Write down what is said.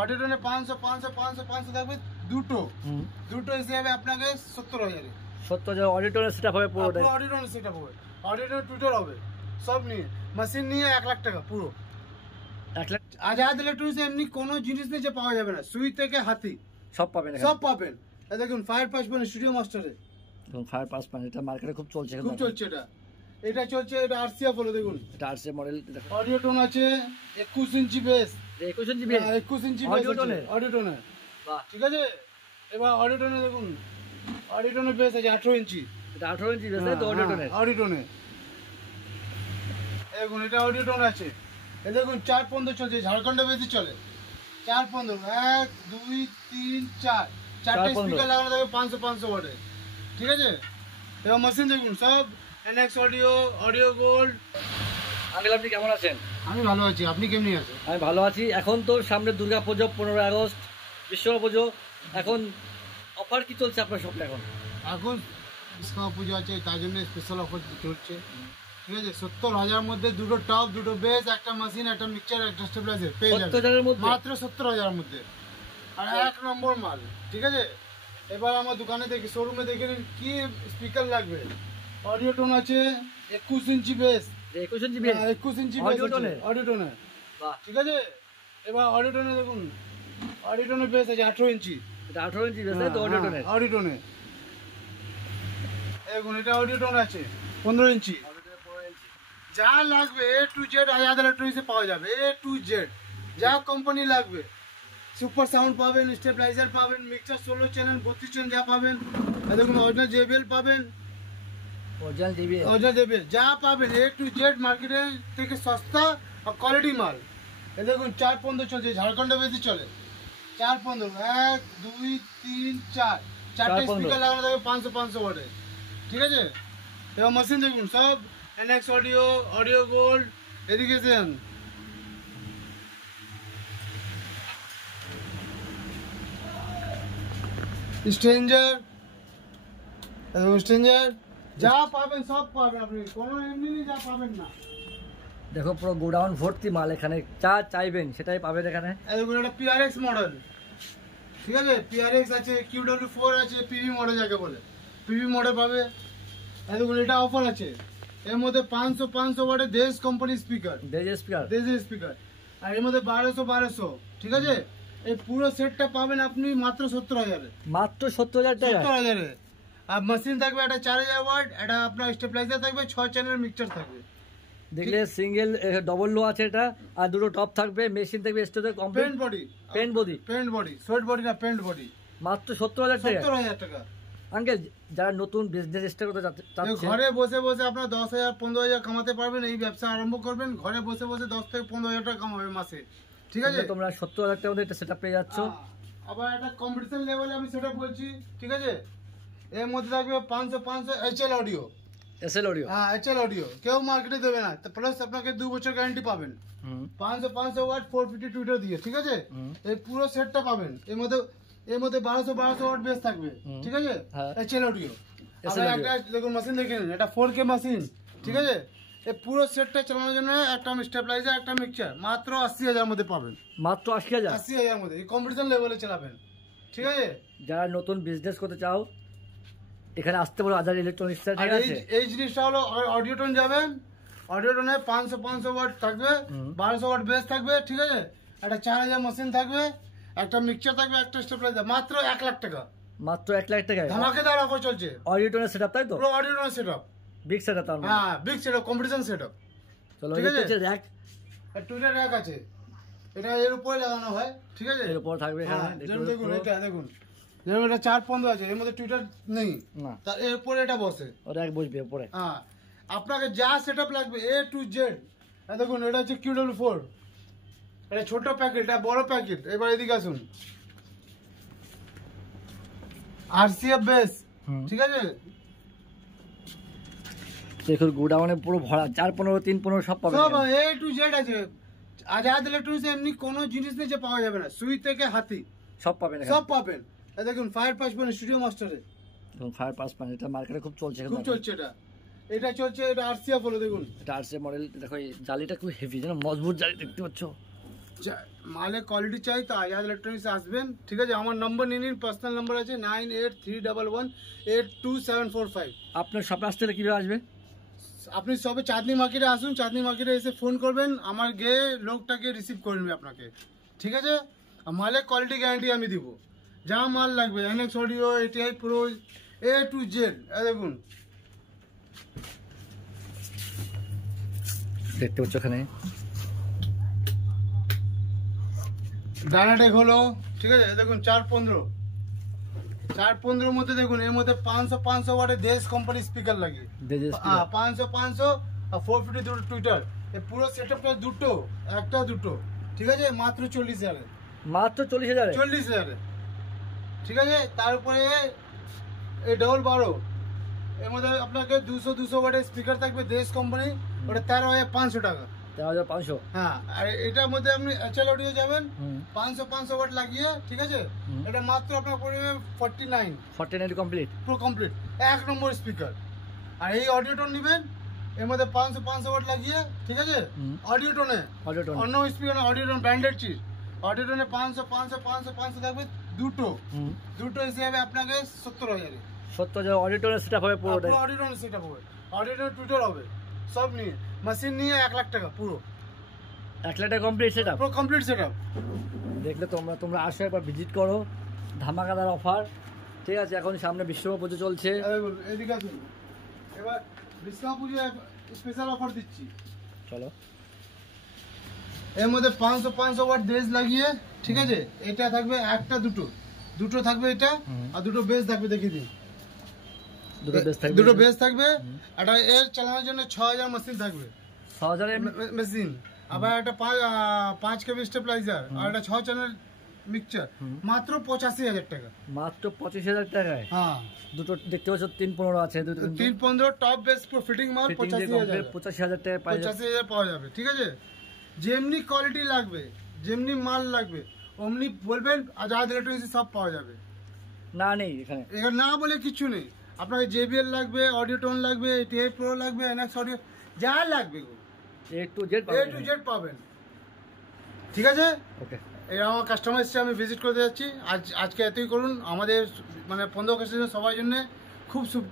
অডিটনে 500 500 500 500 থাকবে দুটো দুটো হিসেবে আপনাকে 70,000 70,000 অডিটনের সেটআপ হবে পুরোটা। অডিটনের সেটআপ হবে, অডিটনের টুইটার হবে, সব নিয়ে মেশিন নিয়ে 1 লাখ টাকা পুরো। 1 লাখ। আজাদ ইলেকট্রনিক্স এমনি কোনো জিনিস নেই যে পাওয়া যাবে না, সুই থেকে হাতি সব পাবেন, সব পাবেন। দেখুন ফায়ার পাস মানে স্টুডিও মাস্টারে, দেখুন ফায়ার পাস মানে এটা মার্কেটে খুব চলছে, খুব চলছে। এটা চলছে, এটা আরসিএফ হলো। দেখুন এটা আরসিএফ মডেল। অডিও টোন আছে 21 ইঞ্চি বেস, 21 ইঞ্চি বেস, 21 ইঞ্চি অডিও টোনে, অডিও টোনে। বাহ, ঠিক আছে। এবার অডিও টোনে দেখুন, অডিও টোনে বেস আছে 18 ইঞ্চি, এটা 18 ইঞ্চি বেস তো অডিও টোনে। অডিও টোনে দেখুন, এটা অডিও টোন আছে। এই দেখুন 4-15 চলছে, ঝাড়খণ্ডে বেশি চলে। 4-15, 1 2 3 4 চারটে স্পিকার লাগানো থাকবে 500 ওয়াটের। ঠিক আছে। এবার মেশিন দেখুন সব NX audio, audio gold. Uncle আপনি কেমন আছেন? আমি ভালো আছি, আপনি কেমনি আছেন? আমি ভালো আছি। এখন তো সামনে দুর্গা পুজো, 15 আগস্ট বিশ্বকর্মা পুজো, এখন অফার কি চলছে আপনার শপে? এখন বিশ্বকর্মা পুজো আছে, তার জন্য স্পেশাল অফার চলছে। ঠিক আছে। 70,000 মধ্যে দুটো টপ, দুটো বেস, একটা মেশিন, একটা মিক্সচার, একটা স্টেবিলাইজার পেয়ে যাবেন 70,000 মধ্যে, মাত্র 70,000 মধ্যে। আর 1 নম্বর মাল। ঠিক আছে। এবার আমার দোকানে দেখি, শোরুমে দেখে নিন কি স্পিকার লাগবে। অডিও টোন আছে 21 ইঞ্চি বেস, 21 ইঞ্চি বেস, 21 ইঞ্চি বেস অডিও টোনে। বাহ, ঠিক আছে। এবার অডিও টোনে দেখুন, অডিও টোনে বেস আছে 18 ইঞ্চি, এটা 18 ইঞ্চি বেস তো অডিও টোনে। অডিও টোনে দেখুন, এটা অডিও টোন আছে 15 ইঞ্চি। যা লাগবে A to Z আজাদ ইলেকট্রনিক্সে পাওয়া যাবে। A to Z যা কোম্পানি লাগবে, সুপার সাউন্ড পাবেন, স্টেবিলাইজার পাবেন, মিক্সার 16 চ্যানেল 32 চ্যানেল যা পাবেন। দেখুন অরিজিনাল JBL পাবেন, অরিজিনাল JBL যা পাবেন A to Z মার্কেটে থেকে সস্তা আর কোয়ালিটি মাল। এই দেখুন 4-15 চলছে, ঝাড়খণ্ডে বেশি চলে। 4-15, 1 2 3 4 চারটে স্পিকার লাগানো থাকবে 500 ওয়াটের। ঠিক আছে। এবার মেশিন দেখুন সব এনএক্স অডিও, অডিও গোল্ড। এদিকে দেন স্ট্রেঞ্জার, স্ট্রেঞ্জার যা পাবেন সব পাবেন, আপনি কোনো এমনি যা পাবেন না। দেখো পুরো গোডাউন ভর্তি মাল, এখানে যা চাইবেন সেটাই পাবেন এখানে। দেখুন এটা PRX মডেল। ঠিক আছে। PRX আছে, QW4 আছে, পিভি মডেল যাকে বলে, পিভি মডেল পাবে। দেখুন এটা অফার আছে, এর মধ্যে 500 ওয়াটের দেশ কোম্পানি স্পিকার, দেশের স্পিকার, আর এর মধ্যে 1200। ঠিক আছে। এই পুরো সেটটা পাবেন আপনি মাত্র 70,000 এ, মাত্র 70,000 টাকা। 70,000 এ। আর মেশিন থাকবে একটা 4000 ওয়াট, এটা আপনার স্টেবিলাইজার থাকবে, 6 চ্যানেল মিক্সচার থাকবে। দেখলে সিঙ্গেল ডবল লো আছে এটা, আর দুটো টপ থাকবে, মেশিন থাকবে, স্টোরেজ কমপ্লিট, পেন্ট বডি, সোয়েট বডি না পেন্ট বডি, মাত্র 70,000 টাকা। 70,000 টাকা। আঙ্কেল যারা নতুন বিজনেস স্টার্ট করতে চাচ্ছে, ঘরে বসে বসে আপনার 10,000 15,000 কামাতে পারবেন। এই ব্যবসা আরম্ভ করবেন, ঘরে বসে বসে 10 থেকে 15,000 টাকা কামাবে মাসে। ঠিক আছে। তোমরা 70,000 টাকার মধ্যে একটা সেটআপ পেয়ে যাচ্ছ। আবার একটা কম্পিটিশন লেভেলে আমি সেটা বলছি। ঠিক আছে। এর মধ্যে থাকবে 500 HL অডিও, HL অডিও কেউ মার্কেটে দেবে না, প্লাস আপনাকে 2 বছর গ্যারান্টি পাবেন। 500 ওয়াট 450 টুইটার দিয়ে। ঠিক আছে। এই পুরো সেটটা পাবেন। এর মধ্যে 1200 ওয়াট বেস থাকবে। ঠিক আছে। HL audio. একটা দেখুন মেশিন দেখে নিন, এটা 4K মেশিন। ঠিক আছে। এই পুরো সেটটা চালানোর জন্য একটা স্টেবিলাইজার, একটা মিক্সচার মাত্র 80,000 মধ্যে পাবেন। মাত্র 80,000? 80,000 মধ্যে এই কম্পিটিশন লেভেলে চালাবেন। ঠিক আছে। যারা নতুন বিজনেস করতে চাও এখানে আসতে পারো আজাদ ইলেকট্রনিক্স। এই জিনিসটা হলো অডিও টোন যাবেন, অডিও টোনে 500 ওয়াট থাকবে, 1200 ওয়াট বেস থাকবে। ঠিক আছে। একটা 4000 মেশিন থাকবে, একটা মিক্সচার থাকবে, একটা স্টেবিলাইজার, মাত্র 1 লাখ টাকা। মাত্র 1 লাখ টাকায় ধামাকেদার অফার চলছে। অডিও টোনের সেটআপ, তাই তো? পুরো অডিও টোনের সেটআপ, বিগ সেটআপ। হ্যাঁ বিগ সেটআপ, কম্পিটিশন সেটআপ। চলো, ঠিক আছে। র্যাক, টুইটার র্যাক আছে, এটা এর উপরে লাগানো হয়। ঠিক আছে। এর উপর থাকবে এখানে। দেখুন এটা দেখুন, যেমন এটা 4-15 আছে, এর মধ্যে টুইটার নেই না, তার এর উপরে এটা বসে, র্যাক বসবে উপরে। হ্যাঁ। আপনাকে যা সেটআপ লাগবে A to Z। দেখুন এটা হচ্ছে QW4, এটা ছোট প্যাকেট, এটা বড় প্যাকেট। এবার এদিকে আসুন, RCF বেস। ঠিক আছে। দেখুন গোডাউনে পুরো ভরা, 4-15 3-15 সব পাবেন, সব A to Z আছে। আজাদ ইলেকট্রনিক্স এমনি কোনো জিনিস নেই যে পাওয়া যাবে না, সুই থেকে হাতি সব পাবেন, সব পাবেন। দেখুন ফায়ার পাস মানে স্টুডিও মাস্টারে, দেখুন ফায়ার পাস মানে এটা মার্কেটে খুব চলছে, খুব চলছে। এটা চলছে, এটা আরসিএফ হলো। দেখুন এটা আরসিএফ মডেল। দেখো এই জালিটা খুব হেভি, যেন মজবুত জালি, দেখতে পাচ্ছ। মালে কোয়ালিটি চাই তো আজাদ ইলেকট্রনিক্স আসবেন, ঠিক আছে? আমার নম্বর নিয়ে নিন, পার্সোনাল নম্বর আছে 9831182745। আপনার শপে আসতে হলে কীভাবে আসবে? আপনি সবে চাঁদনি মার্কেটে আসুন, চাঁদনি মার্কেটে এসে ফোন করবেন, আমার গিয়ে লোকটাকে রিসিভ করে নেবে আপনাকে, ঠিক আছে? আর মালের কোয়ালিটি গ্যারান্টি আমি দিব, যা মাল লাগবে NX audio, ATI pro, A to Z. দেখুন দেখতে পাচ্ছ এখানে ডায়নাটেক হলো, ঠিক আছে? দেখুন 415 মধ্যে দেখুন, এর মধ্যে 500 ওয়াটের দেশ কোম্পানি স্পিকার লাগে, 500 আর 450 দুটো টুইটার, এই পুরো সেটআপটা দুটো, ঠিক আছে? মাত্র 40,000, মাত্র 40,000, ঠিক আছে? তারপরে এই ডবল 12, এর মধ্যে আপনাকে 200 ওয়াটের স্পিকার থাকবে দেশ কোম্পানি, ওটা 13,500 টাকা। 13,500, হ্যাঁ। আর এটার মধ্যে আপনি এইচএল অডিও যাবেন 500 ওয়াট লাগিয়ে, ঠিক আছে? এটা মাত্র আপনার পড়বে 49 কমপ্লিট, পুরো কমপ্লিট, 1 নম্বর স্পিকার। আর এই অডিও টোন নেবেন, এর মধ্যে 500 ওয়াট লাগিয়ে, ঠিক আছে? অডিও টোনে অন্য স্পিকার, অডিও টোন ব্র্যান্ডেড চিজ, অডিও টোনে 500 থাকবে দুটো হিসেবে আপনাকে 70,000 অডিও টোনের সেটআপ হবে, পুরোটা অডিও টোন সেটআপ হবে, অডিও টোন টুইটার হবে, সব নিয়ে মেশিন নিয়ে 1 লাখ টাকা, পুরো 1 লাখ টাকা কমপ্লিট সেটআপ, পুরো কমপ্লিট সেটআপ। দেখলে তোমরা আসো, একবার ভিজিট করো, ধামাকাদার অফার, ঠিক আছে? এখন সামনে বিশ্বকর্মা পুজো চলছে, এদিকে আসুন, এবার বিশ্বকর্মা পুজো স্পেশাল অফার দিচ্ছি, চলো। এর মধ্যে 500 ওয়াট বেস লাগিয়ে, ঠিক আছে? এটা থাকবে একটা, দুটো থাকবে এটা, আর দুটো বেস থাকবে, দেখিয়ে দিন। দুটো বেস থাকবে, একটা এর চালানোর জন্য 6,000 মেশিন থাকবে, 6,000 মেশিন, আবার একটা 5 কেবি স্টেবিলাইজার, আর একটা 6 চ্যানেল মিক্সচার, মাত্র 85,000 টাকা। মাত্র 25,000 টাকায়? হ্যাঁ, দুটো দেখতে পাচ্ছ 315 আছে, 315 টপ বেস পুরো ফিটিং মাল, 85,000 টাকায় 85,000 পাওয়া যাবে, ঠিক আছে? যেমনি কোয়ালিটি লাগবে, যেমনি মাল লাগবে, অমনি বলবেন, আজাদ ইলেকট্রনিক্স সব পাওয়া যাবে। না নেই এখানে না বলে কিছু নেই, আপনাকে JBL লাগবে, অডিও টোন লাগবে, এটিআই প্রো লাগবে, এনএক্স অডিও, যা লাগবে A to Z পাবেন, ঠিক আছে? ওকে, এই আমার কাস্টমার এসে আমি ভিজিট করতে যাচ্ছি, আজকে এতই করুন, আমাদের মানে 15 অগস্টের সবার জন্য খুব শুভ।